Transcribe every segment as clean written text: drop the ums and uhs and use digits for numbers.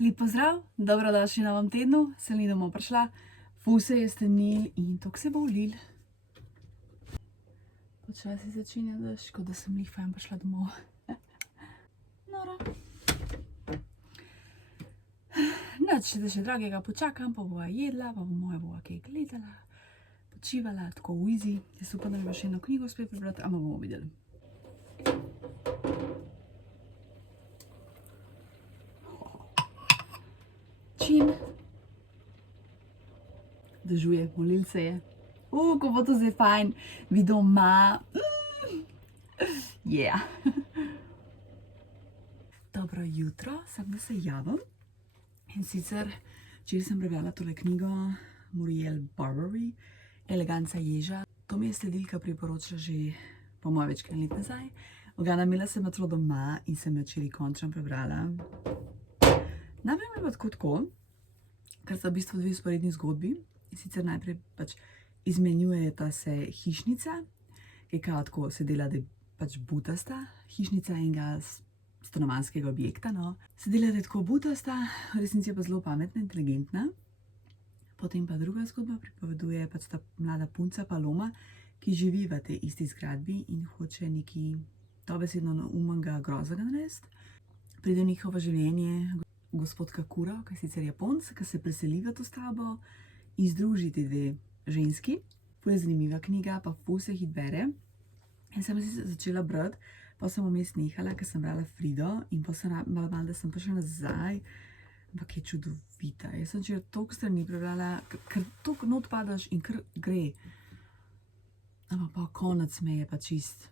Lep pozdrav, dobrodošli v novem tednu, sem ni domov prišla, fuse je stenil in tok se bo ulil. Počasi začenja dež, kot da sem fajn prišla domov. Noro. Nič, da še dragega počakam, pa bova jedla, pa bova kaj gledala, počivala, tako v easy. Jaz upam, da mi bo še eno knjigo spet prebrati, ama bomo videli. Čim dežuje, molil se je. Ko bo to zdaj fajn, vi doma. Yeah. Dobro jutro, sem da se javim. In sicer, včeraj sem prebrala tole knjigo Muriel Barbary, Eleganca ježa. To mi je sledilka priporočila že po moje več let nazaj. Imela sem jo celo doma in sem jo včeraj končno prebrala. Najprej mi je pa tako, ker sta v bistvu dve vzporedni zgodbi. In sicer najprej pač izmenjujeta se hišnica, ki je kao tako se dela, da je pač butasta hišnica enega stanovanjskega objekta, no. Se dela, da je tako butasta, v resnici je pa zelo pametna, inteligentna. Potem pa druga zgodba pripoveduje pač ta mlada punca Paloma, ki živi v tej isti zgradbi in hoče nekaj dobesedno neumnega grozega narediti. Pride v njihovo življenje gospod Kakura, ki je sicer Japonec, ki se preseli v to stavbo in združi te dve ženski. Ful je zanimiva knjiga, pa ful se jih bere. In sem se začela brati, pa sem vmes nehala, ker sem brala Frido in pa sem malo, da sem prišla nazaj, ampak je čudovita. Jaz sem včeraj toliko strani prebrala, ker toliko not padaš in kar gre. Ampak pa konec me je pa čist,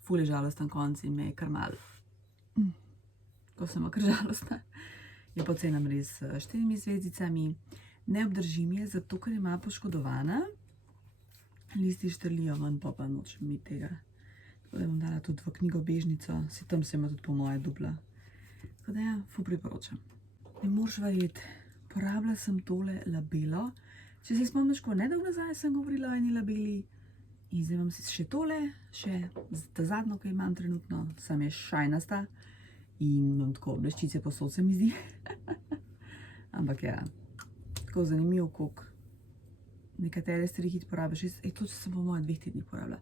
ful je žalosten konec in me je kar malo. Ko sem kar žalostna. Je po cenem res s 4 zvezdicami. Ne obdržim je, zato ker ima poškodovana. Listi štrlijo ven, pa nočem mi tega. Tako da bom dala tudi v knjigobežnico, si tam se ima tudi po moje dupla. Tako da ja, ful priporočam. Ne moreš verjeti, porabila sem tole labelo. Če se spomniš, ko nedolgo nazaj sem govorila o eni labeli. In zdaj imam še tole, še ta zadnjo, ki imam trenutno, sam je šajnasta. In imam tako bleščice posod, se mi zdi. Ampak ja, tako zanimivo, koliko nekatere stvari hit porabiš. To sem po moje 2 tednih porabila.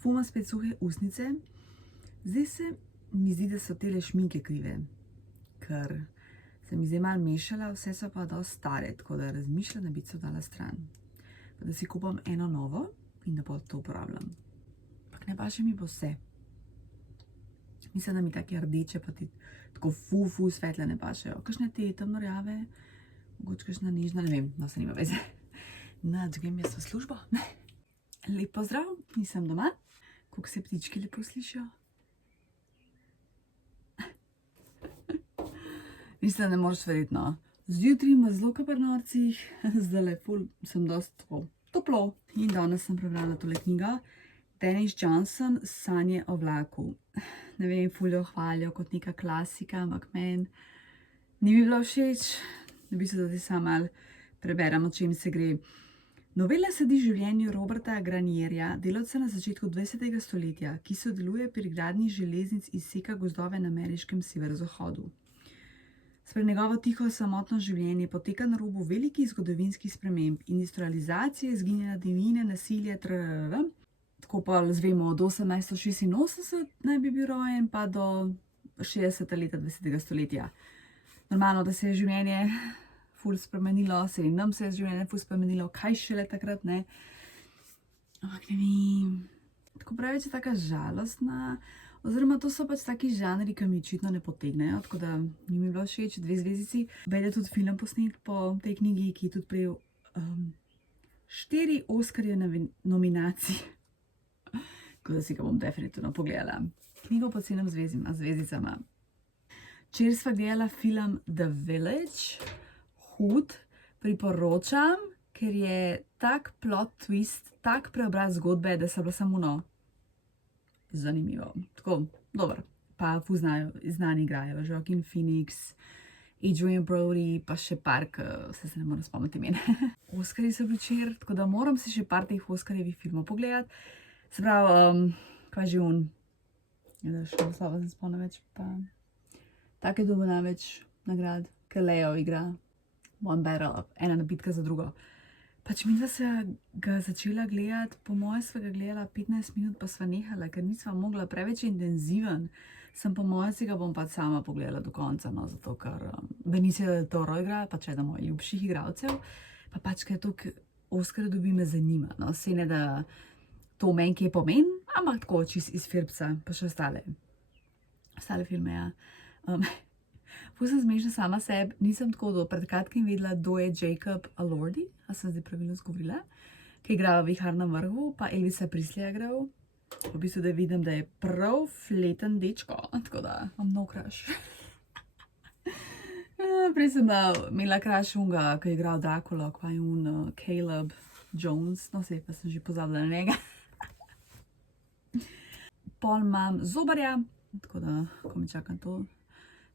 Ful imam spet suhe usnice. Zdaj se mi zdi, da so tele šminke krive. Ker se mi zdaj malo mešala, vse so pa dosti stare, tako da razmišljam, da bi se dala stran. Pa da si kupam eno novo in da pa to uporabljam. Ampak ne paše mi bo vse. Mislim, da mi take rdeče pa ti tako ful svetle ne pašejo. Kakšne te temno rjave, mogoče kakšna nežna, ne vem, no se nima veze. Nič, grem jaz v službo. Lep pozdrav, nisem doma. Koliko se ptički lepo slišijo. Mislim, ne moreš verjeti, no. Zjutraj ima zelo pri norcih, zdajle ful sem dosti toplo. In danes sem prebrala tole knjigo. Denis Johnson, Sanje o vlaku. Ne vem, ful jo hvalijo kot neka klasika, ampak meni ni mi bilo všeč. V bistvu, da ti samo malo preberem, o čem se gre. Novela sledi življenju Roberta Granierja, delavca na začetku 20. stoletja, ki sodeluje pri gradnji železnic in seka gozdove na ameriškem severozahodu. Spred njegovo tiho samotno življenje poteka na robu velikih zgodovinskih sprememb, industrializacije, izginjanja divjine, nasilja, Tako pa zvemo, od 1886 naj bi bil rojen, pa do 60. leta 20. stoletja. Normalno, da se je življenje ful spremenilo, se in nam se je življenje ful spremenilo, kaj šele takrat, ne. Ampak ne vem, tako preveč je taka žalostna, oziroma to so pač taki žanri, ki mi očitno ne potegnejo, tako da ni mi bilo všeč, 2 zvezdici. Bede tudi film posnet po tej knjigi, ki je tudi prejel 4 Oscarjeve nominacije. Tako da si ga bom definitivno pogledala. Knjigo po cenem zvezdicama. Včeraj sva gledala film The Village, hud, priporočam, ker je tak plot twist, tak preobraz zgodbe, da se bila samo zanimivo. Tako, dober. Pa ful znani igrajo, Joaquin Phoenix, Adrian Brody, pa še par, se ne morem spomniti imena. Oskarji so bili včeraj, tako da moram si še par teh Oskarjevih filmov pogledati. Se pravi, kaj že še naslova se spomnim več, pa take dobo največ nagrad, ker Leo igra One Battle, ena nabitka za drugo. Pač midva se ga začela gledati, po moje sva ga gledala 15 minut, pa sva nehala, ker nisva mogla, preveč intenziven. Sem po moje si ga bom pač sama pogledala do konca, no, zato ker Benicio del Toro igra, pač eden mojih ljubših igralcev, pa pač, ker to, Oscar dobi, me zanima, no, se ne da to meni kaj pomeni, ampak tako čist iz Firbca, pa še ostale filme, ja. Ful sem smešna sama sebi, nisem tako pred kratkim vedela, kdo je Jacob Elordi, a sem zdaj pravilno zgovorila, ki igra v Viharnem vrhu, pa Elvisa Presleya igral. V bistvu, da vidim, da je prav fleten dečko, tako da imam no crush. Prej sem imela crush unga, ki je igral Dracula, kva je Caleb Jones, no sej, pa sem že pozabila na njega. Pol imam Zobarja, tako da, ko mi čakam to,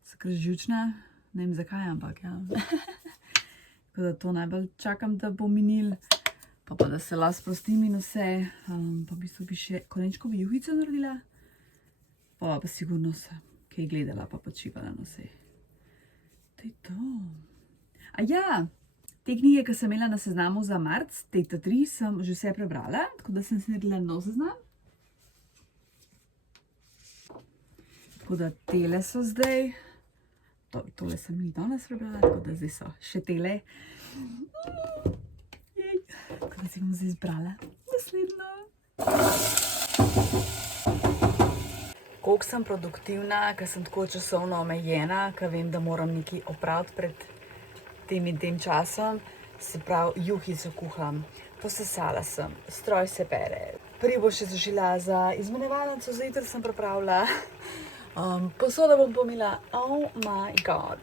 se kar živčna, ne vem zakaj, ampak ja. Tako da to najbolj čakam, da bo minil, pa da se las prostim in vse, pa v bistvu bi še konečko bi juhico naredila, pa sigurno se kaj gledala, pa počivala, no sej. To je to. A ja, te knjige, ki sem imela na seznamu za marc, te 3 sem že vse prebrala, tako da sem si naredila nov seznam. Tako da tele so zdaj, tole sem ni danes prebrala, tako da zdaj so še tele. Tako da si bom zdaj izbrala naslednjo. Koliko sem produktivna, ker sem tako časovno omejena, ker vem, da moram nekaj opraviti pred tem časom, se pravi, juhico kuham, posesala sem, stroj se pere, pribo še zašila za izmenjevalnico, za jutri sem pripravila. Posodo bom pomila, oh my god.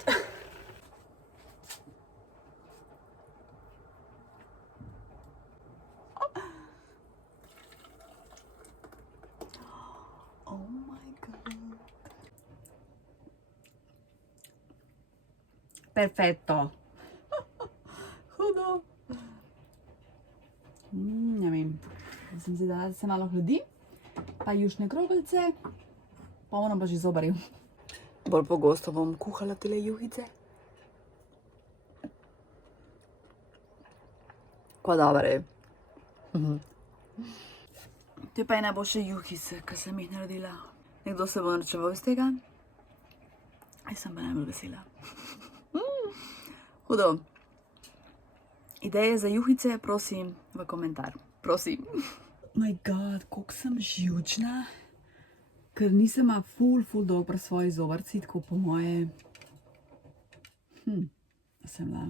Oh my god. Perfetto. Hudo. Ne vem, sem si dala, da se malo hladi, pa jušne kroglice. Pa moram pa že zobaril. Bolj pogosto bom kuhala tele juhice. Ko dobre. Te pa je najboljše juhice, ki sem jih naredila. Nekdo se bo naročeval iz tega. Jaz sem pa najbolj vesela. Hudo. Ideje za juhice, prosim, v komentar. Prosim. My god, koliko sem živčna. Ker nisem ful dobro svoji zobarci, tako po moje, sem bila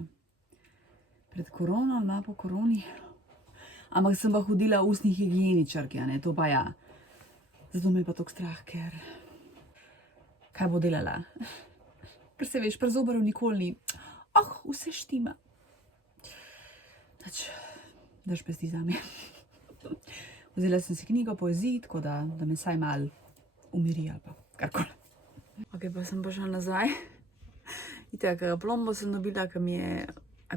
pred korono ali po koroni, ampak sem pa hodila v ustni higieničarki, ne, to pa ja. Zato me je pa toliko strah, ker kaj bo delala? Ker se veš, pri zobarju nikoli ni, vse štima. Tač, daš pesti zame. Vzela sem si knjigo poezij, tako da me saj malo umiri ali pa karkoli. Ok, pa sem pa šla nazaj. Itak, plombo sem dobila, ki mi je,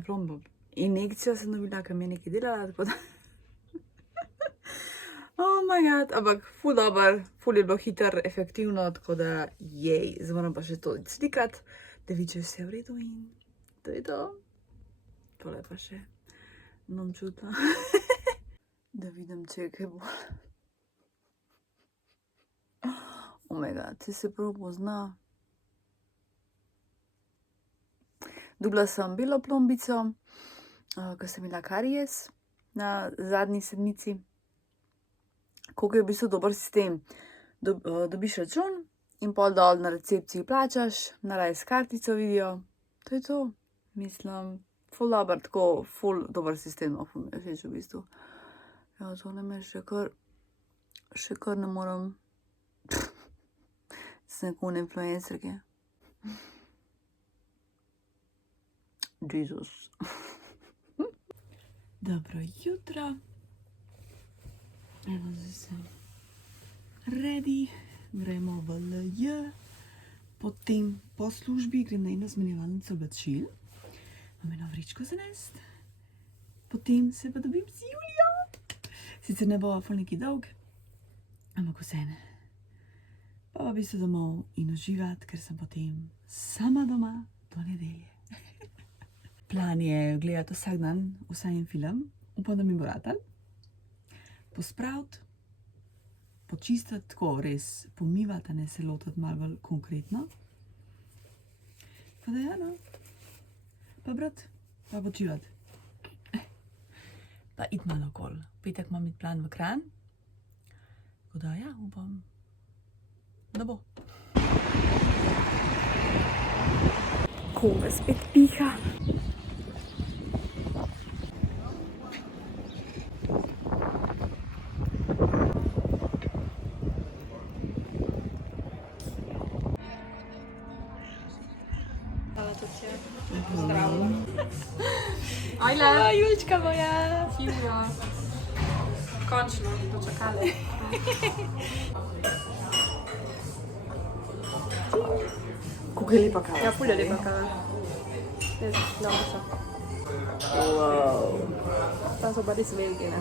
plombo, injekcijo sem dobila, ki mi je nekaj delala, tako da. Oh my god, ampak ful dober, ful je bilo hiter, efektivno, tako da jej, zdaj moram pa še to slikati, da vidi, če vse v redu in to je to. Tole pa še bom čutila. Da vidim, če je kaj bolj. Oh my god, se prav pozna. Dobila sem belo plombico, ko sem imela karies na zadnji sedmici. Koliko je v bistvu dober sistem. Dobiš račun in pol dol na recepciji plačaš, naraj s kartico vidijo. To je to. Mislim, ful dober, tako ful dober sistem, ful mi je všeč v bistvu. Ja, to ne me še kar ne moram. Sem nekone influencerke. Jezus. Dobro jutro. Evo, zdaj sem ready. Gremo v LJ. Potem po službi grem na eno zmenjevalnico oblačil. Imam eno vrečko za nest. Potem se pa dobim z Julijo. Sicer ne bo ful neki dolg, ampak vseeno. Pa v bistvu domov in uživati, ker sem potem sama doma do nedelje. Plan je gledati vsak dan vsaj en film, upam, da mi bo ratal. Pospraviti, počistiti, tako res pomivati, ne se lotiti malo bolj konkretno. Pa da ja, no. Pa brati, pa počivati. Pa iti malo okoli. V petek imam iti plan v Kranj. Tako da ja, upam, da bo. Koga spet piha. Zdravo. Ajla, Julčka moja. Hivja. Končno, dočakali. Kako je lepa kava. Ja, ful je lepa kava. Jaz, dobro so. Wow. Tam so pa res veliki, ne?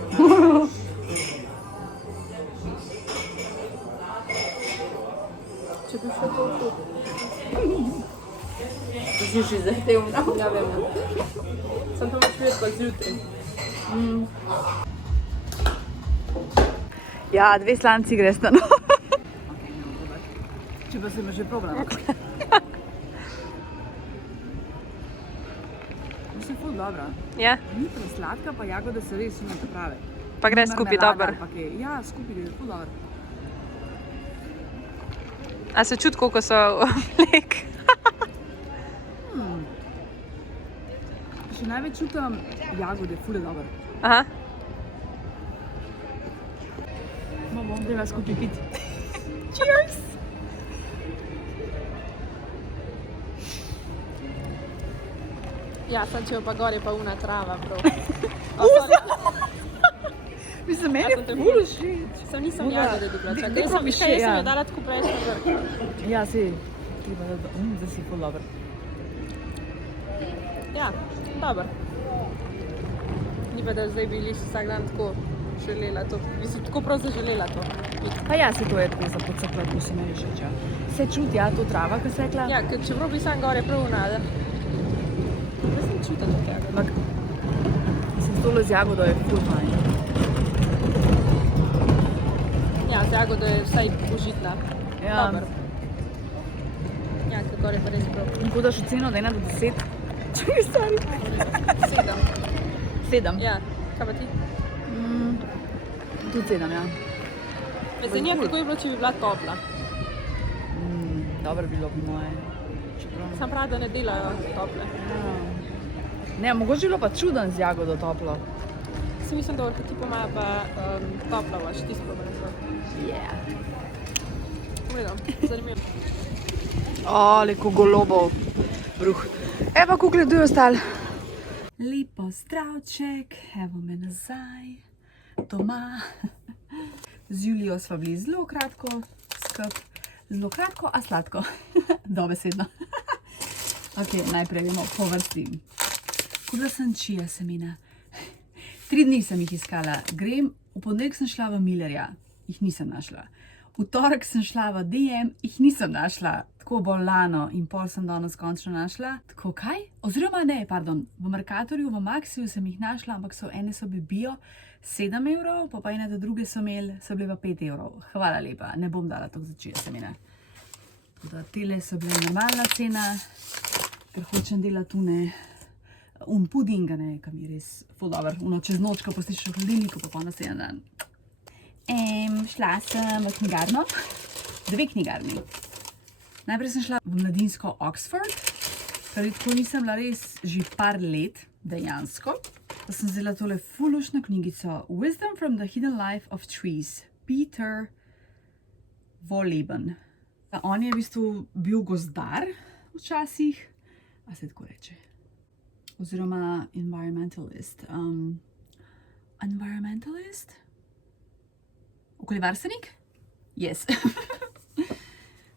Če bi šel to Suši zahtevno. ja vem, ja. Sem to moč videti pa zjutraj. Ja, 2 slanci gresta, no. Če pa se me že probala. Mislim, ful dobra. Ja, Ni presladka, pa jagode so res ne prave. pa gre skupaj dobro. Ja, skupaj gre ful dobro. A se čuti, koliko so mlek? Še največ čutim jagode, ful je dobro. Aha. Greva skupaj piti. Cheers! Ja, sad če jo pa gor je pa una trava, bro. Mislim, meni Ja, sem te ful všeč. Sem nisem jagode dobila, čakaj. Daj Jaz probi še, sem ja. jo dala tako prejšnji vrh. Ja, si. Zdaj si ful dober. Ja, dobro. Ni pa, da zdaj bi liš vsak dan tako želela to. Mislim, tako prav zaželela to. Pa ja, se to je tako za pocepljati, ko se meni všeč, ja. Se čuti, ja, to trava, ko se rekla? Ja, ker čeprav bi sam gor je prav nada. Jaz sem čutil to tega. Ampak, mislim, s tole z jagodo je ful fajn. Ja, z jagodo je vsaj užitna. Ja. Dober. Ja, ker gor je pa res prav. In podaš oceno od 1 do 10? Čakaj, stari. 7. 7? Ja, kaj pa ti? Tudi 7, ja. Me zanima, kako je bilo, če bi bila topla. Dobro bi bilo po moje. Čeprav... Sam pravi, da ne delajo tople. Ja. Ne, mogoče je bilo pa čuden z jagodo toplo. Si mislim, da ti po moja pa topla vaš, ti sprobaj so. Yeah. Vredo, zanimivo. O, leko golobov. Bruh. Evo, kako gledujo ostali. Lepo zdravček, evo me nazaj, doma. Z Julijo sva bili zelo kratko skup. Zelo kratko, a sladko. Dobesedno. Ok, najprej gremo po vrsti. Kuda sem čija semena. 3 dni sem jih iskala. Grem, v ponedeljek sem šla v Millerja, jih nisem našla. V torek sem šla v DM, jih nisem našla. Tako bolano in pol sem danes končno našla. Tako kaj? Oziroma ne, pardon, v Mercatorju, v Maxiju sem jih našla, ampak ene so bile bio 7 evrov, pa ene do druge so bile pa 5 evrov. Hvala lepa, ne bom dala toliko za čija semena. Tele so bile normalna cena, ker hočem delati tune pudinga, ne, kam je res ful dober. Čez noč, ko postiš v hladilniku, pa naslednji dan. Šla sem v knjigarno, 2 knjigarni. Najprej sem šla v mladinsko Oxford, kar tako nisem bila res že par let, dejansko. Pa sem vzela tole ful luštno knjigico Wisdom from the Hidden Life of Trees, Peter Wohlleben. On je v bistvu bil gozdar včasih, a se tako reče, oziroma environmentalist. Environmentalist? Okoljevarstvenik? Yes.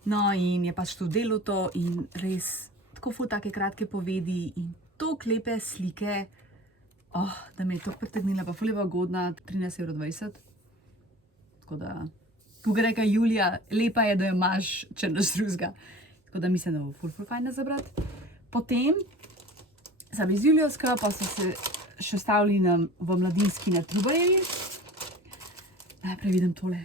No, in je pač tu delal to in res tako ful take kratke povedi in toliko lepe slike, da me je toliko pritegnila, pa ful je bila ugodna, 13,20 €. Tako da, ko ga reka Julija, lepa je, da jo imaš, če nič drugega. Tako da mislim, da bo ful fajn zabrati. Potem sem iz Julijovska, pa so se še stavili v Mladinski na Trubarjevi. Najprej vidim tole.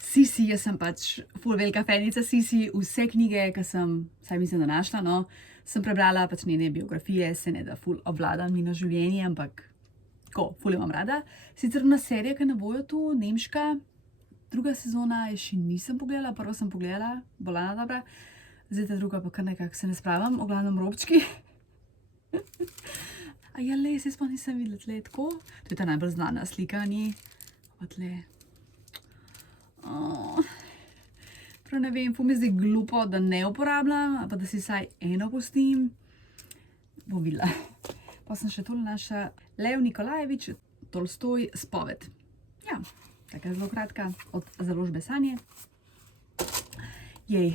Sisi, jaz sem pač ful velika fanica Sisi, vse knjige, ki sem, saj mislim, da našla, no, sem prebrala pač njene biografije, se ne da ful obvladam njeno življenje, ampak ko, ful imam rada. Sicer na serije, ki ne bojo tu, nemška, druga sezona je še nisem pogledala, prvo sem pogledala, bolana dobra, zdaj ta druga pa kar nekako se ne spravim, v glavnem robčki. A ja, le, se sploh nisem videla tle tako. To je ta najbolj znana slika, ni? Pa tle. Prav ne vem, ful mi zdi glupo, da ne uporabljam, pa da si vsaj eno pustim. Bom videla. Pa sem še tole našla Lev Nikolajevič, Tolstoj, Spoved. Ja, taka zelo kratka, od založbe Sanje. Jej.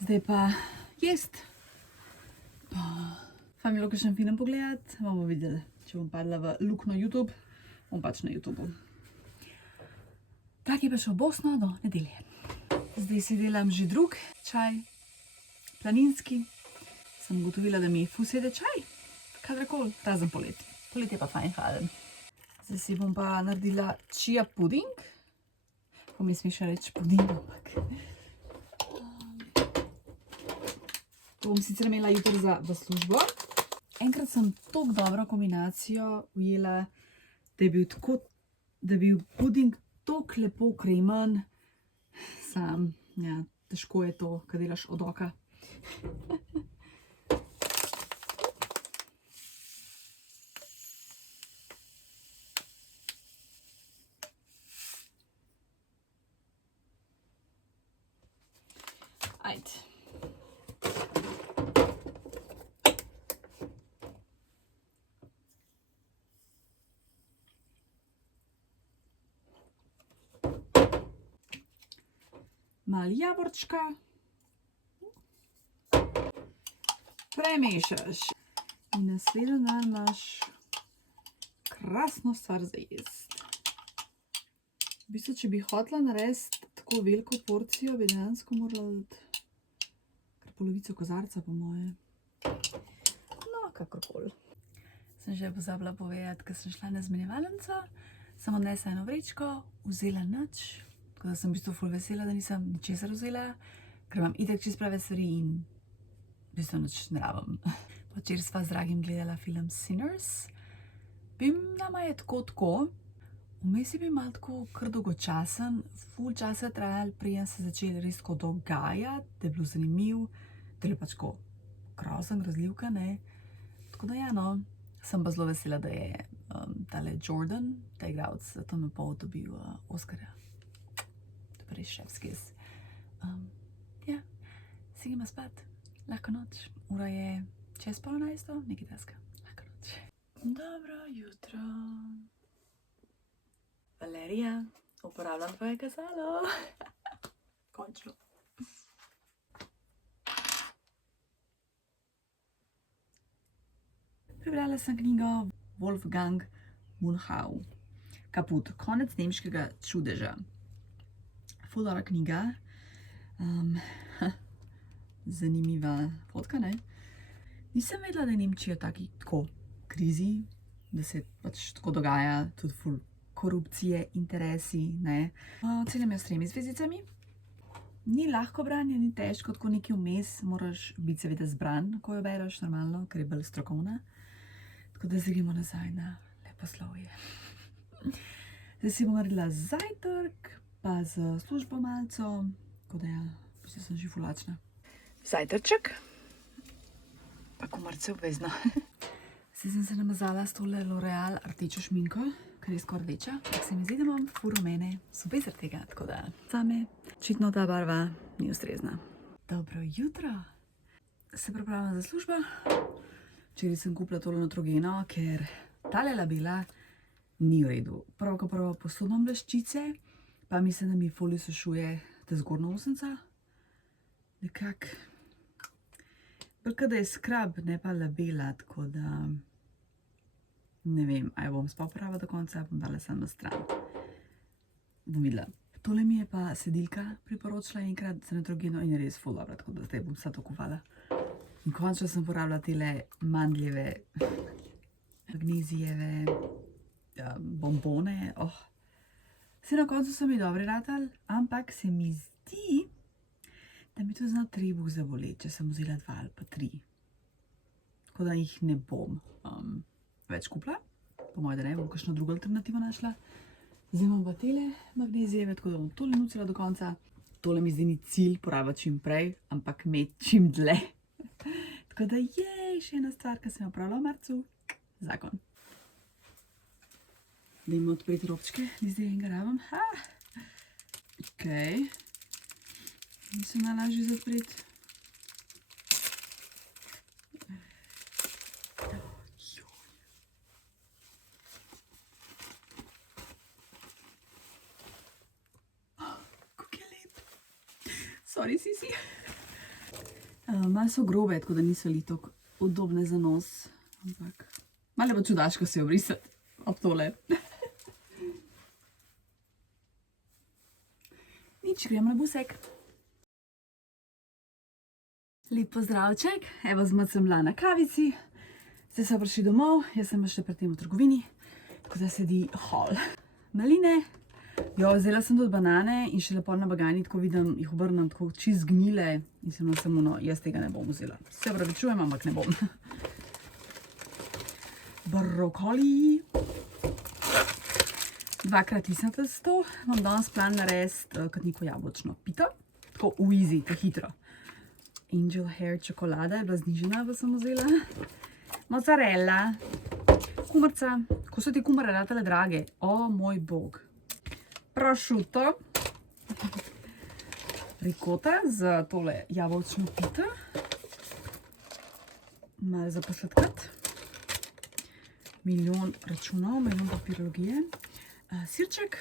Zdaj pa jest. Fajn bilo kakšen film pogledat, bomo videli, če bom padla v luknjo YouTube, bom pač na YouTubeu. Tak je pa šel v Bosno do nedelje. Zdaj si delam že drug čaj, planinski. Sem ugotovila, da mi ful sede čaj, kadarkoli, razen poleti. Poleti je pa fajn hladen. Zdaj si bom pa naredila chia puding. Ko mi smiša reči puding, ampak. To bom sicer imela jutri v službo. Enkrat sem tako dobro kombinacijo ujela, da je bil puding tako lepo kremen. Sam, ja, težko je to, kad delaš od oka. Ajde. Malo javorčka. Premešaš. In naslednji dan imaš krasno stvar za jesti. V bistvu, če bi hotela narediti tako veliko porcijo, bi dejansko morala kar polovico kozarca, po moje. No, kakorkoli. Sem že pozabila povedati, ker sem šla na zmenjevalnico, sem odnesla eno vrečko, vzela nič. Tako da sem v bistvu ful vesela, da nisem ničesar vzela, ker imam itak čist prave stvari in v bistvu nič ne rabim. Včeraj sva z dragim gledala film Sinners. Nama je tako. Vmes je bil malo tako kar dolgočasen, ful časa je trajalo, preden se začeli res tako dogajati, da je bilo zanimiv, da je pač tako grozen, grozljivka, ne. Tako da ja, no, sem pa zelo vesela, da je tale Jordan, ta igralec, Tom Pol dobil Oscarja. Res šefski jaz. Ja, si gremo spat. Lahko noč. Ura je 10:30, nekaj taska. Lahko noč. Dobro jutro. Valerija, uporabljam tvoje kazalo. Končno. Prebrala sem knjigo Wolfgang Munchau. Kaput. Konec nemškega čudeža. Ful dobra knjiga, zanimiva fotka, ne? Nisem vedela, da je Nemčija tako krizi, da se pač tako dogaja, tudi ful korupcije, interesi, ne? Ocenjam jo s 3 zvezdicami. Ni lahko branje, ni težko, tako nekaj vmes, moraš biti seveda zbran, ko jo bereš, normalno, ker je bolj strokovna. Tako da zdaj gremo nazaj na leposlovje. Zdaj si bom naredila zajtrk, pa z službo malco, tako da ja, potem sem že fulačna. Zajtrček, pa komarce obvezno. Zdaj sem se namazala s tole L'Oreal rdečo šminko, ker je skoraj rdeča, tako se mi zdi, da imam ful rumene zobe zaradi tega, tako da zame očitno ta barva ni ustrezna. Dobro jutro, se pripravljam za službo. Včeraj sem kupila tole Neutrogena, ker tale labela ni v redu. Prvo posodam bleščice, pa mislim, da mi ful izsušuje ta zgornja ustnica. Nekako, bolj da je skrab, ne pa labela, tako da ne vem, ali bom sploh prava do konca, bom dala samo na stran. Bom videla. Tole mi je pa sedilka priporočila enkrat za Neutrogena in je res ful dobra, tako da zdaj bom vsa to kuhala. In končno sem porabila tele mandljeve, magnezijeve bombone. Vse na koncu so mi dobri ratali, ampak se mi zdi, da mi to zna trebuh zaboleti, če sem vzela 2 ali pa 3. Tako da jih ne bom več kupila. Po mojem, da ne bom kakšno drugo alternativo našla. Zdaj imam pa tele magnezijeve, tako da bom tole nucila do konca. Tole mi zdaj ni cilj porabiti čim prej, ampak imeti čim dlje. Tako da še ena stvar, ki sem jo pravila v marcu. Zakon. Dajmo odpreti robčke, zdaj enega rabim. Ok. Niso najlažje zapreti. Kako je lep. Sorry, Sisi. Malo so grobe, tako da niso li tako udobne za nos. Ampak malo pa čudaško se obrisati ob tole. Nič, gremo na busek. Lep pozdravček, evo zmed sem bila na kavici. Zdaj so prišli domov, jaz sem še pred tem v trgovini, tako da sedi hol. Maline, vzela sem tudi banane in še lepo na bagajni, tako vidim, jih obrnem tako čist gnile in sem samo, jaz tega ne bom vzela. Se opravičujem, ampak ne bom. Brokoli. 2x tisnate testo, imam danes plan narediti kot neko jabolčno pito, tako easy, tako hitro. Angel Hair čokolada je bila znižena, pa sem vzela. Mozzarella, kumrca, ko so ti kumare ratale drage, moj bog. Prosciutto, rikota za tole jabolčno pito, malo za posladkati, milijon računov, milijon papirologije. Sirček,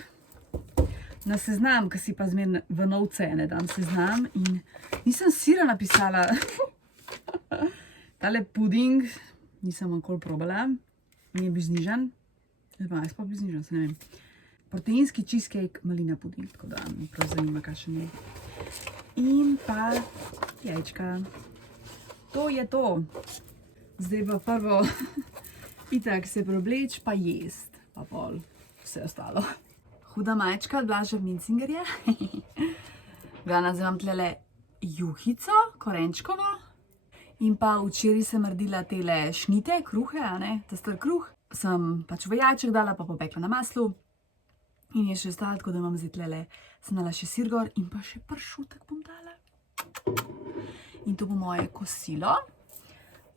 na seznam, ki si pa zmerno v novce ne dam seznam in nisem sira napisala. Tale puding nisem nikoli probala, in je bil znižen. Jaz pa bil znižen, se ne vem. Proteinski cheesecake, malina puding, tako da me prav zanima, kakšen je. In pa jajčka. To je to. Zdaj pa prvo itak se preobleč, pa jest, pa pol. Vse ostalo. Huda majčka od Blaža Mincingerja. Glavno, zdaj imam tlele juhico, korenčkovo. In pa včeraj sem naredila tele šnite, kruhe, testar kruh. Sem pač v jajček dala, pa popekla na maslu. In je še ostalo, tako da imam zdaj tlele, sem dala še sir gor in pa še pršutek bom dala. In to bo moje kosilo.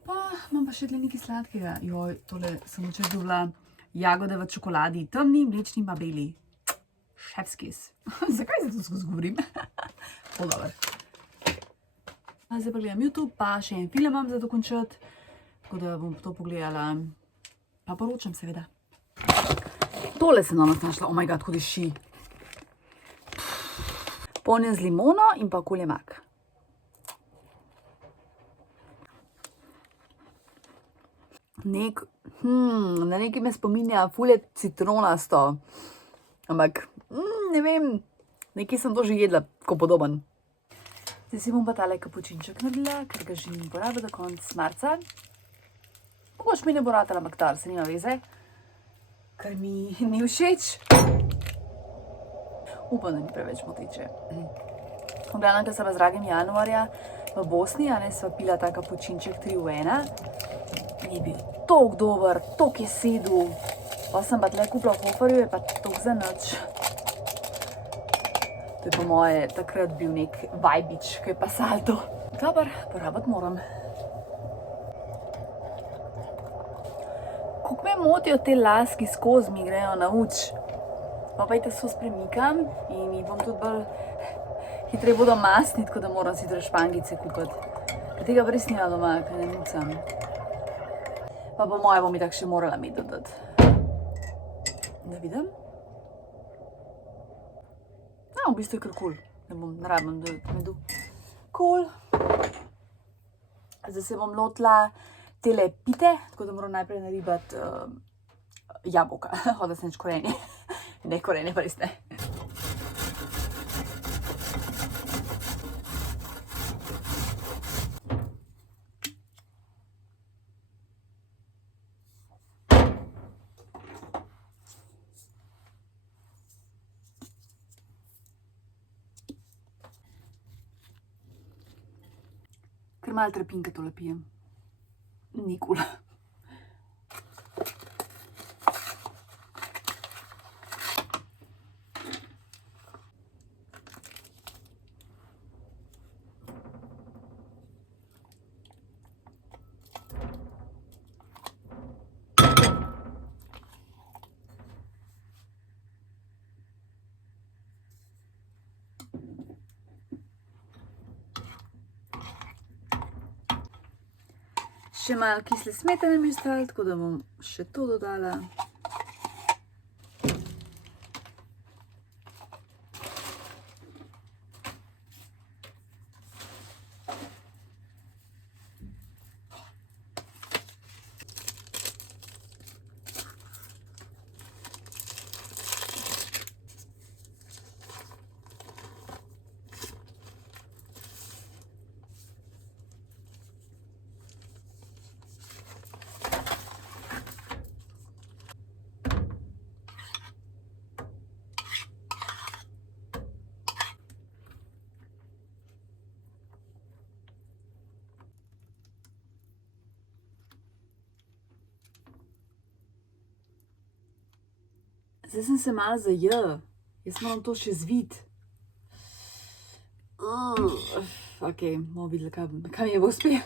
Pa imam pa še tle nekaj sladkega. Joj, tole sem včeraj dobila. Jagode v čokoladi, temni, mlečni pa beli. Šefskis. Zakaj se to skozi govorim? Dober. Zdaj pa gledam YouTube, pa še en film imam za dokončati. Tako da bom to pogledala. Pa poročam seveda. Tole sem danes našla, oh my god, kako diši. Polnjen z limono in pa okolje mak. Na nekaj me spominja ful je citronasto, ampak ne vem, nekaj sem to že jedla, ko podoben. Zdaj si bom pa tale kapučinček naredila, ker ga želim porabiti do konc marca. Mogoče mi ne bo ratala, ampak se nima veze, ker mi ni všeč. Upam, da ni preveč moteče. V glavnem, ker sem z dragim januarja v Bosni, sva pila ta kapučinček 3 v 1. Je bil toliko dober, toliko je sedel. Pa sem pa tle kupila v Hoferju, je pa toliko za nič. To je po moje takrat bil nek vajbič, ki je pa salto. Dobar, porabiti moram. Kako me motijo te laski skozi, mi grejo na uč. Pa pa jih so spremikam in jih bom tudi bolj hitreje bodo masni, tako da moram si tudi špangice kupiti. Ker tega res nima doma, ker ne nucam. Pa po moje bom itak še morala mi dodati. Da vidim. V bistvu je kar cool. Ne rabim dodati medu. Cool. Zdaj se bom lotila tele pite, tako da moram najprej naribati jabolka. Hoda se neč korenje. Ne, korenje pa res ne. ker malo trpim, ker tole pijem. Nikoli. Še malo kisle smetane mi je ostalo, tako da bom še to dodala. Zdaj sem se malo zajel. Jaz moram to še zviti. Ok, bomo videli, kaj mi je bo uspelo.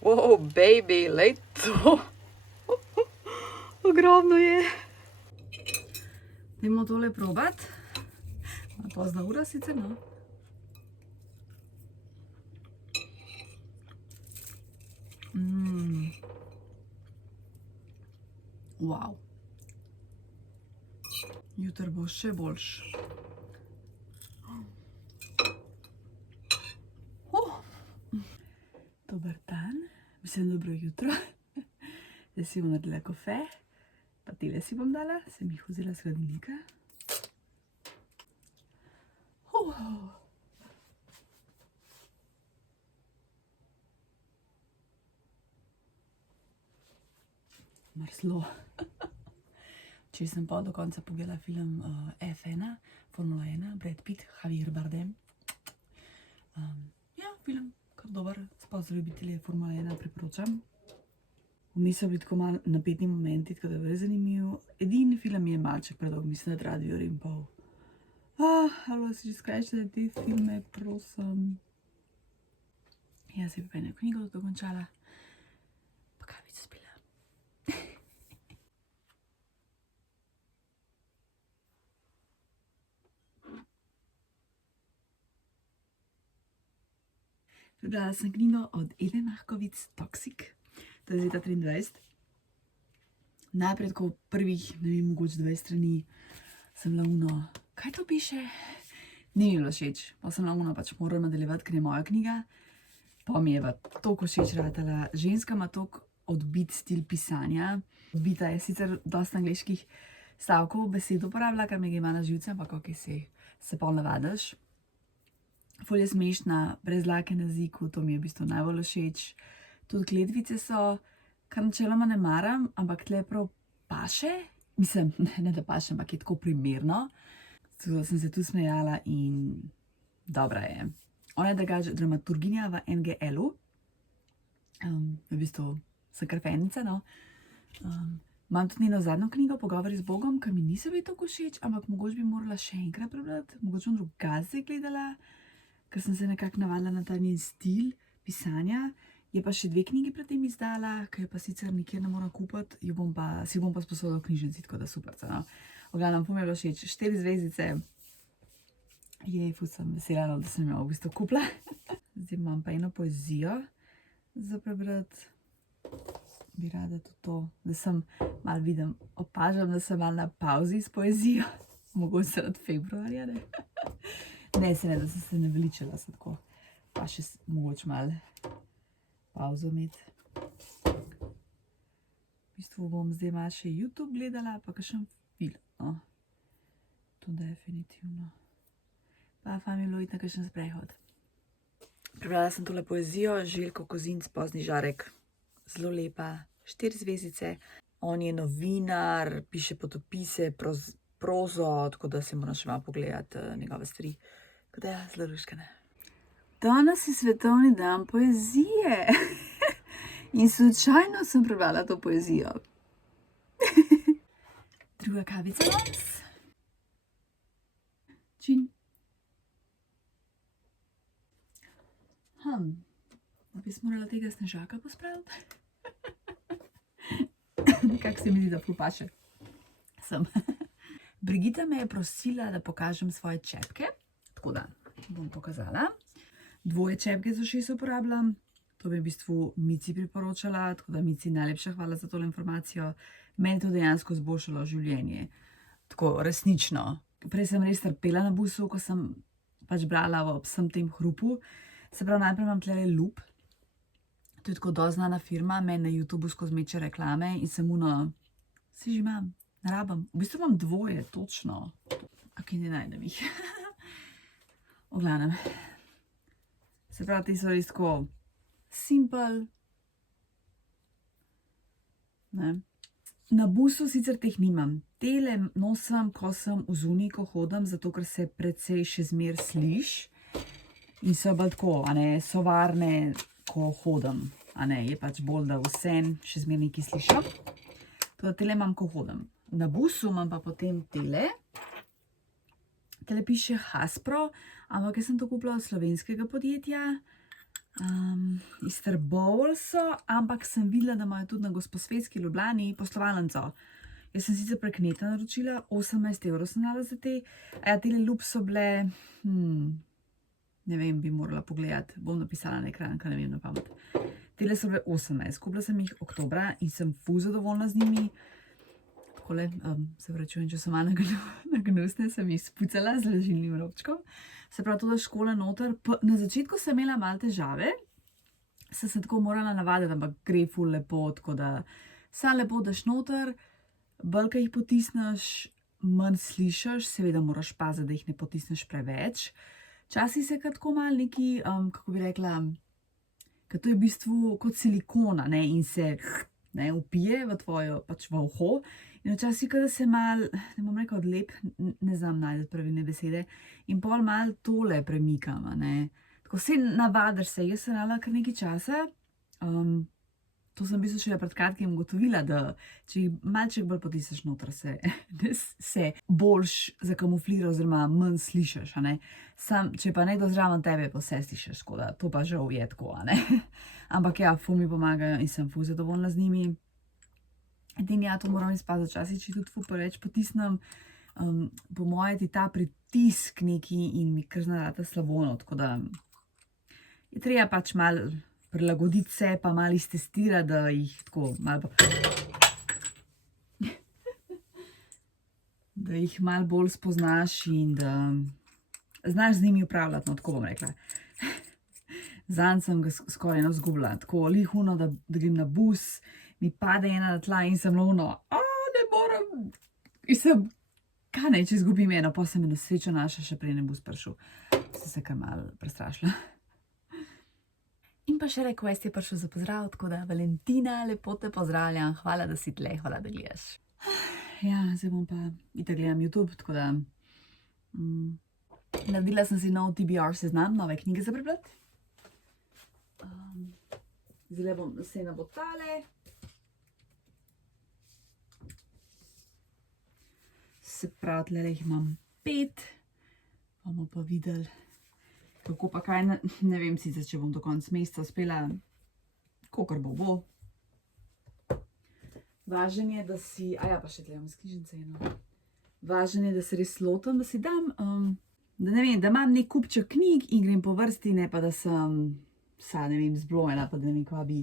Wow, baby, lej to. Ogromno je. Dajmo tole probat. Pozna ura sicer, no. Wow. Jutri bo še boljš. Dober dan, mislim dobro jutro. Zdaj si bom naredila kofe, pa tele si bom dala, sem jih vzela s hladilnika. Mrzlo. Včeraj sem pa do konca pogledala film F1, Formula 1, Brad Pitt, Javier Bardem. Ja, film kar dober, sploh za ljubitelje Formula 1 priporočam. Vmes so bili tako malo napetni momenti, tako da je res zanimiv. Edini film je malček predolg, mislim, da traja 2 ure in pol. Ali si že skrajšala te filme, prosim. Jaz bi pa eno knjigo dokončala, pa kavico spila. Prebrala sem knjigo od Eve Mahkovic, Toxic. To je iz leta 23. Najprej tako prvih, ne vem, mogoče 20 strani sem launo, kaj to piše? Ni mi bilo všeč. Pa sem launo pač morala nadaljevati, ker je moja knjiga. Pa mi je pa toliko všeč ratala. Ženska ima toliko odbit stil pisanja. Odbita je sicer dosta angleških stavkov, besed uporabila, kar me ga ima na živce, ampak ok, se pol navadiš. Ful je smešna, brez dlake na jeziku, to mi je v bistvu najbolj všeč. Tudi kletvice so, kar načeloma ne maram, ampak tle prav paše. Mislim, ne da paše, ampak je tako primerno. Tako sem se tu smejala in dobra je. Ona je drugače dramaturginja v NGL-u. V bistvu sem kar fenica, no. Imam tudi njeno zadnjo knjigo, Pogovori z Bogom, ki mi niso bili tako všeč, ampak mogoče bi morala še enkrat prebrati. Mogoče bom drugače gledala, ker sem se nekako navadila na ta njen stil pisanja. Je pa še 2 knjigi pred tem izdala, ki je pa sicer nikjer ne moram kupiti, si bom pa sposodila v knjižnici, tako da super, no. V glavnem, ful mi je bilo všeč, 4 zvezdice. Jej, ful sem vesela, da sem jo v bistvu kupila. Zdaj imam pa eno poezijo za prebrati. Bi rada tudi to, da sem malo vidim, opažam, da sem malo na pauzi s poezijo. Mogoče zaradi februarja, ne. Ne, se ne, da sem se naveličala, sem tako. Pa še mogoče malo pauzo imeti. V bistvu bom zdaj malo še YouTube gledala, pa kakšen film, no. To definitivno. pa fajn je bilo iti na kakšen sprehod. Prebrala sem tole poezijo, Željko Kozinc, Pozni žarek, zelo lepa, 4 zvezdice. On je novinar, piše potopise, prozo, tako da se moram še malo pogledati njegove stvari. Tako da ja, zelo luškane. Danes je svetovni dan poezije. In slučajno sem prebrala to poezijo. Druga kavica danes. Čin. Da bi se morala tega snežaka pospraviti. Nekako se mi zdi, da flupaše. Sem. Brigita me je prosila, da pokažem svoje čepke. Tako da bom pokazala. 2 čepke za ušesa uporabljam. To bi v bistvu Mici priporočala, tako da Mici najlepša hvala za tole informacijo. Meni to dejansko izboljšalo življenje. Tako, resnično. Prej sem res trpela na busu, ko sem pač brala ob vsem tem hrupu. Se pravi, najprej imam tlele Loop. To je tako dosti znana firma, meni na YouTubeu skozi meče reklame in sem si že imam, ne rabim. V bistvu imam 2, točno. Ok, ne najdem jih. V glavnem. Se pravi, ti so res tako simple. Ne. Na busu sicer teh nimam. Tele nosim, ko sem v zunaj, ko hodim, zato ker se precej še zmer sliš. In so bolj tako, so varne, ko hodim. Je pač bolj, da vsem še zmer nekaj slišim. Tako da tele imam, ko hodim. Na busu imam pa potem tele. Tele piše Hasbro, ampak jaz sem to kupila od slovenskega podjetja. Iz Trbovlj so, ampak sem videla, da imajo tudi na Gosposvetski Ljubljani poslovalnico. Jaz sem sicer prek neta naročila, 18 € sem dala za te. Tele Loop so bile, ne vem, bi morala pogledati, bom napisala na ekran, ker ne vem na pamet. Tele so bile 18, kupila sem jih oktobra in sem ful zadovoljna z njimi. Takole, se vračujem, če so malo nagnusne, sem jih spucala z ležilnim robčkom. Se pravi, to da škola noter. Na začetku sem imela malo težave, sem se tako morala navaditi, ampak gre ful lepo, tako da sam lepo daš noter, bolj, ko jih potisneš, manj slišiš, seveda moraš paziti, da jih ne potisneš preveč. Včasih se tako malo neki, kako bi rekla, ker to je v bistvu kot silikona, in se vpije v tvojo, pač v uho. In včasih, kada se malo, ne bom rekla odlep, ne znam najti pravilne besede, in pol malo tole premikam, Tako se navadiš se, jaz sem dala kar nekaj časa, to sem v bistvu šele pred kratkim ugotovila, da če jih malček bolj potisneš noter, se boljš zakamuflira oziroma manj slišiš, Sam, če pa nekdo zraven tebe, pa vse slišiš, tako da to pa žal je tako, Ampak ja, ful mi pomagajo in sem ful zadovoljna z njimi. Edini ja, to moram izpaziti, včasih, če tudi ful preveč potisnem, po moje ti ta pritisk neki in mi kar zna dati slabo, tako da je treba pač malo prilagoditi se, pa malo iztestirati, da jih tako malo da jih malo bolj spoznaš in da znaš z njimi upravljati, tako bom rekla. Zanj sem ga skoraj izgubila, tako lihuno, da grem na bus, mi pade ena na tla in sem ne morem. In sem, kaj ne, če izgubim eno, pa sem na srečo našla, še prej ne bus prišel. Sem se kar malo prestrašila. In pa še request je prišel za pozdrav, tako da Valentina, lepo te pozdravljam, hvala, da si tle, hvala, da gledaš. Ja, zdaj bom pa itak gledam YouTube, tako da naredila sem si nov TBR seznam, nove knjige za prebrati. Zdaj bom naslednja bo tale. Se pravi, tle jih imam 5, bomo pa videli, kako pa kaj, ne vem sicer, če bom do konca meseca uspela, kakor bo. Važen je, da si, pa še tle imam iz knjižnice eno. Važen je, da se res lotam, da si dam, da ne vem, da imam nek kupček knjig in grem po vrsti, ne pa da sem vsa, ne vem, zblojena, pa da ne vem, kva bi.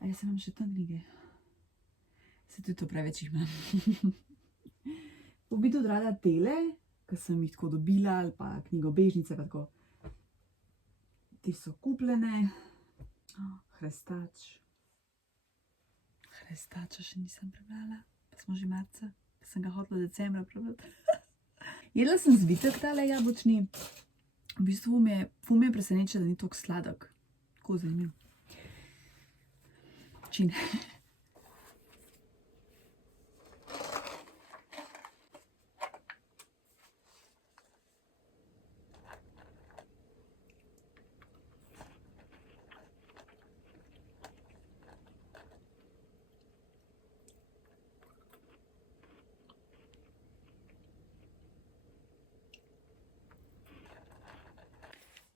Jaz imam še tam knjige. Se tudi to preveč jih imam. Bi tudi rada tele, ki sem jih tako dobila, ali pa knjigobežnice, pa tako. Ti so kupljene. Hrestač. Hrestača še nisem prebrala, pa smo že marca, pa sem ga hotela decembra prebrati. Jedla sem zvitek tale jabočni, V bistvu me je presenečilo, da ni tako sladek. Tako zanimiv. Čin.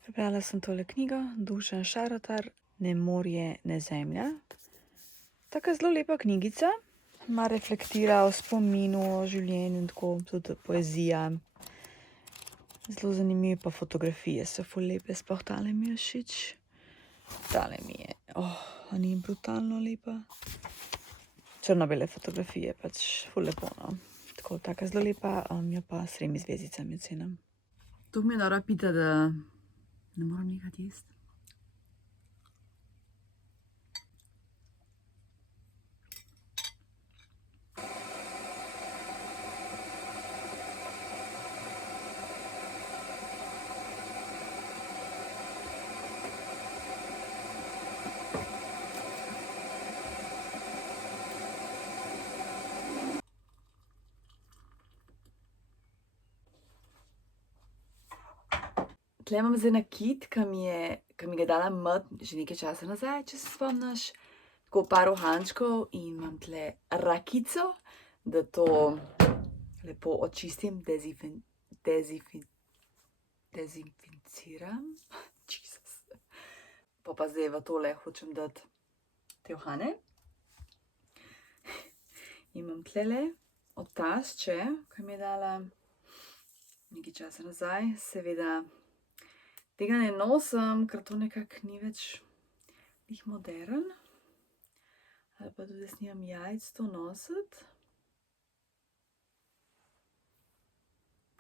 Prebrala sem tole knjigo, Dušan Šarotar, Ne morje, ne zemlja. Taka zelo lepa knjigica, ima reflektira o spominu, o življenju in tako, tudi poezija. Zelo zanimive pa fotografije so ful lepe, sploh tale mi je všeč. Tale mi je, a ni brutalno lepa. Črno-bele fotografije, pač ful lepo, no. Tako, taka zelo lepa, jo pa s 3 zvezdicami ocenim. To mi je dobra pita, da ne moram nekaj jesti. Tle imam zdaj nakit, ki mi ga je dala mat že nekaj časa nazaj, če se spomniš. Tako par uhančkov in imam tle rakico, da to lepo očistim, dezinficiram. Jezus. Pa zdaj v tole hočem dati te uhane. In imam tlele od tašče, ki mi je dala nekaj časa nazaj, seveda. Tega ne nosim, ker to nekako ni več njih modern. Ali pa tudi jaz nimam jajc to nositi.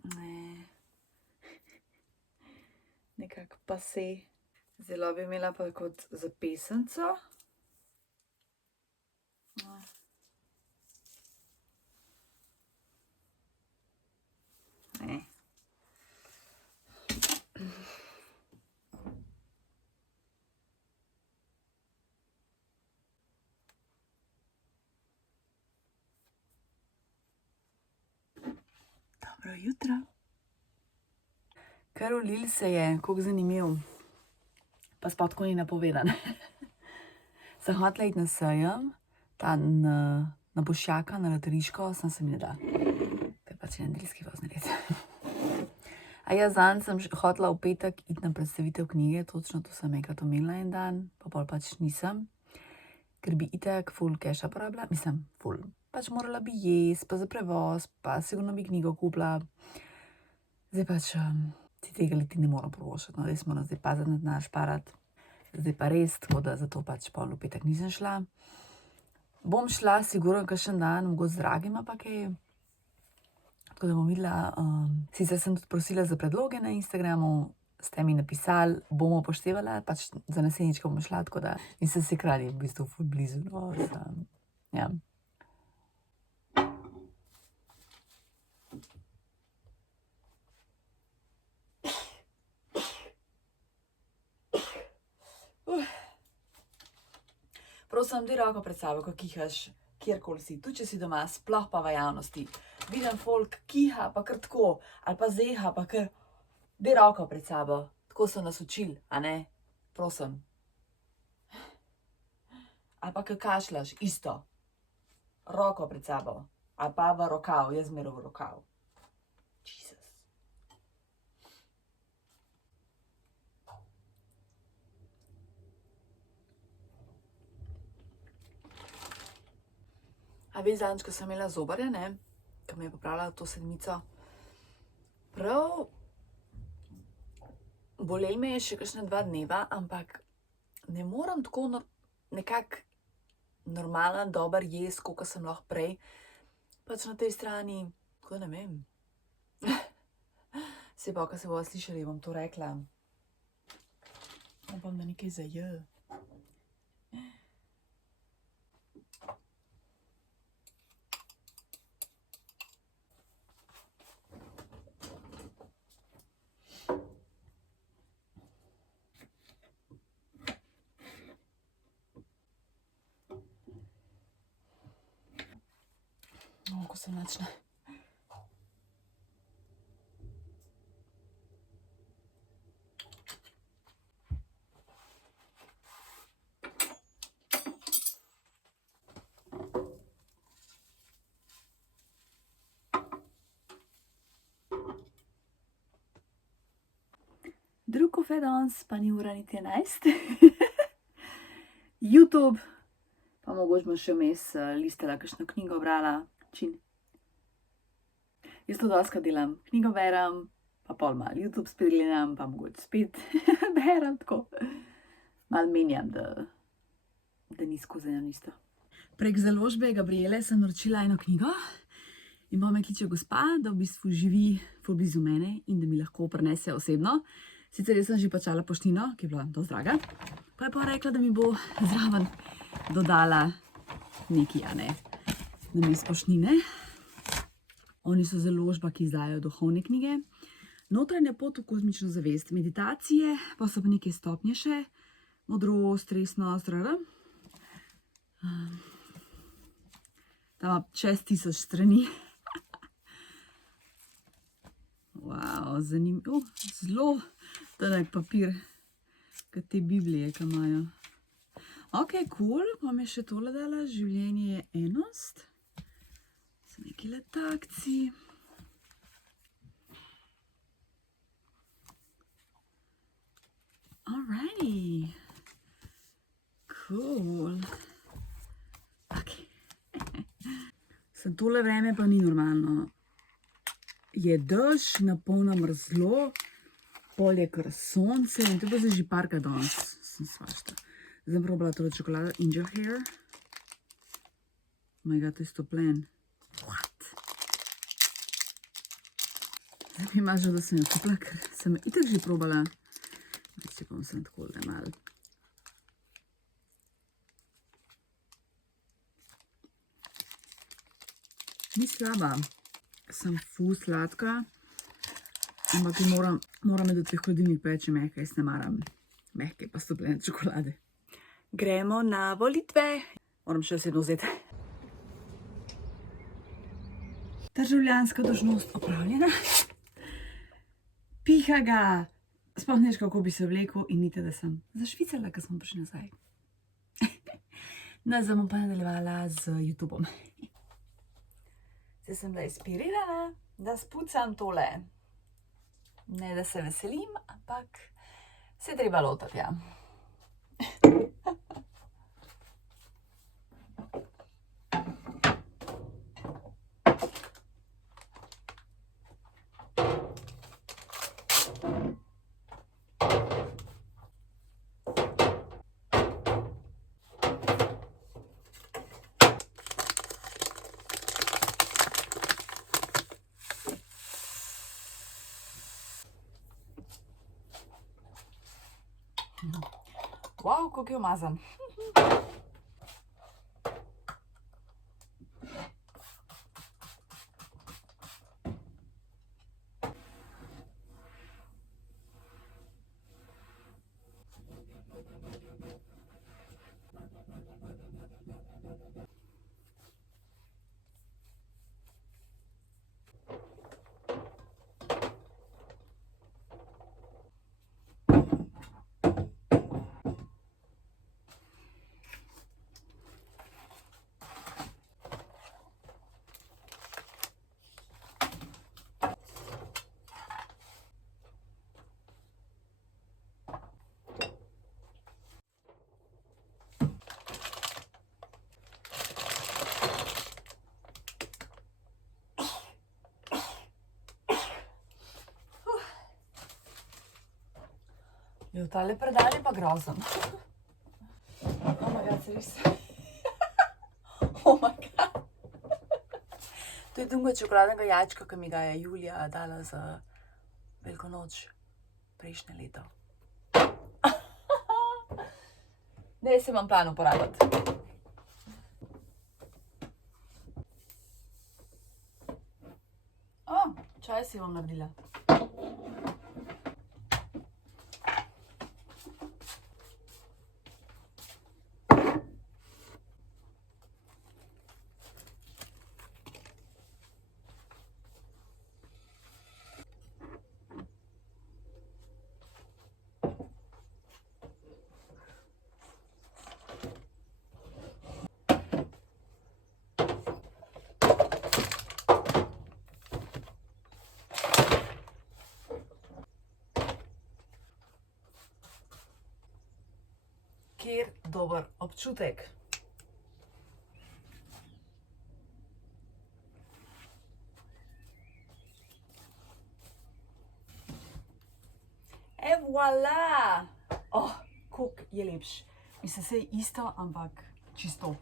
Ne. Nekako pase. Zdaj bi imela pa kot za pesenco. Ne. Dobro jutro. Kar ulil se je, koliko zanimiv. Pa sploh tako ni napovedan. Sem hotela iti na sejem, ta na Bošjaka, na Letariško, se mi ne da. Ker pač je nedeljski vozni red. A ja, zanj sem hotela v petek iti na predstavitev knjige, točno to sem enkrat omenila en dan, pa pol pač nisem. Ker bi itak ful keša porabila, mislim, ful. Pač morala bi jesti, pa za prevoz, pa sigurno bi knjigo kupila. Zdaj pač si tega leti ne moram privoščiti, no, res moram zdaj paziti na denar šparati. Zdaj pa res, tako da zato pač pol v petek nisem šla. Bom šla sigurno kakšen dan, mogoče z Dragima pa kaj. Tako da bom videla, sicer sem tudi prosila za predloge na Instagramu, ste mi napisali, bomo upoštevala, pač za naslednjič, ko bom šla, tako da nisem se krali v bistvu ful blizu, no, ja. Prosim, daj roko pred sabo, ko kihaš, kjerkoli si, tudi če si doma, sploh pa v javnosti. Vidim folk kiha, pa kar tako, ali pa zeha, pa kar, daj roko pred sabo. Tako so nas učili, a ne? Prosim. Ali pa ko kašljaš, isto. Roko pred sabo. Ali pa v rokav, jaz zmeraj v rokav. Jezus. A veš, zadnjič, ko sem imela zobarja, ne, ko mi je popravila to sedmico, prav bolel me je še kakšna 2 dneva, ampak ne morem tako nekako normalen, dober jesti, koliko sem lahko prej. Pač na tej strani, tako ne vem. Saj pa, ko se bova slišali, bom to rekla. Upam, da nekaj za J. Ko sem lačna. Drug kafe danes, pa ni ura niti 11. YouTube, pa mogoče bom še vmes listala, kakšno knjigo brala. Čin. Jaz to doskrat delam. Knjigo berem, pa pol malo YouTube spet gledam, pa mogoče spet berem tako. Malo menjam, da ni skozi eno isto. Prek založbe Gabriele sem naročila eno knjigo in pa me kliče gospa, da v bistvu živi ful blizu mene in da mi lahko prinese osebno. Sicer jaz sem že plačala poštino, ki je bila dosti draga, pa je pa rekla, da mi bo zraven dodala nekaj, a ne, namesto poštnine. Oni so založba, ki izdajajo duhovne knjige. Notranja pot v kozmično zavest, meditacije, pa so pa neke stopnje še, modrost, resnost, tam 6000 strani. Wow, zanimivo, zelo tanek papir, kot te Biblije, ki imajo. Ok, cool, pa mi še tole dala, življenje je enost. So neki letakci. Alrighty. Cool. Ok. Sem tole vreme pa ni normalno. Je dež, napolno mrzlo, pol je kar sonce in to pa zdaj že parkrat danes sem svašta. Zdaj probala tole čokolado Angel Hair. Oh my god, to je stopljen. What? Zdaj mi imaš, da sem jo kupila, ker sem jo itak že probala. Če pa sem tako le malo. Ni slaba. Sem ful sladka, ampak moram do teh hladilnih peče mehke, jaz ne maram mehke pa stopljene čokolade. Gremo na volitve. Moram še osebno vzeti. Državljanska dolžnost opravljena. Piha ga. Sploh neš, kako bi se vlekel in niti, da sem zašvicala, ko smo prišli nazaj. No, zdaj bom pa nadaljevala z YouTubeom. Zdaj sem bila inspirirana, da spucam tole. Ne, da se veselim, ampak se je treba lotati, ja. Wow, kako je umazan. Jo, tale predal je pa grozen. Oh my god, se res. Oh my god. To je tunga čokoladnega jajčka, ki mi ga je Julija dala za Veliko noč prejšnje leto. Ne, se imam plan uporabiti. Čaj si bom naredila. Kjer dober občutek. Voilà! Oh, koliko je lepš. Mislim, se je isto, ampak čisto.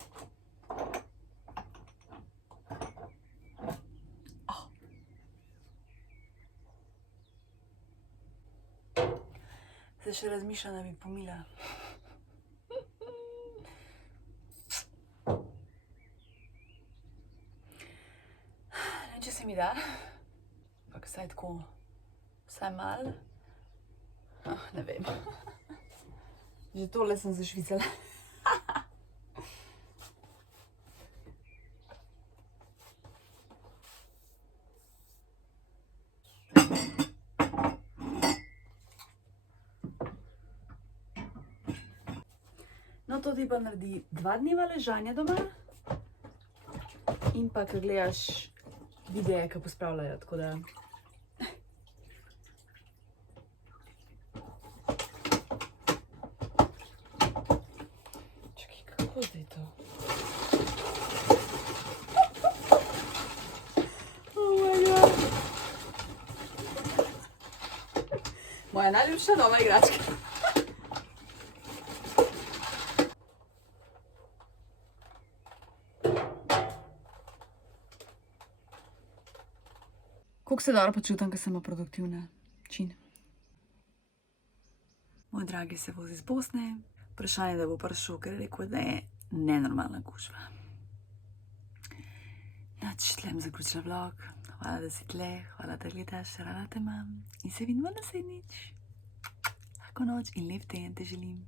Oh. Zdaj še razmišljam, da bi pomila. Ne vem, če se mi da, ampak vsaj tako, vsaj malo. Ne vem. Že tole sem zašvicala. No, to ti pa naredi 2 dneva ležanja doma in pa, ko gledaš videe, ko pospravljajo, tako da... Kako zdaj to? Oh my god. Moja najljubša nova igračka. Koliko se dobro počutim, ko sem produktivna. Čin. Moj dragi se vozi z Bosne. Vprašanje, da bo prišel, ker je rekel, da je nenormalna gužva. Nač, tlem zaključila vlog. Hvala, da si tle, hvala, da gledaš, rada te imam in se vidimo naslednjič. Lahko noč in lep teden te želim.